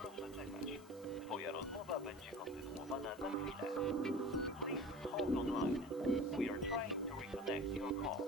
Proszę czekać. Twoja rozmowa będzie kontynuowana za chwilę. Please hold on line. We are trying to reconnect your call.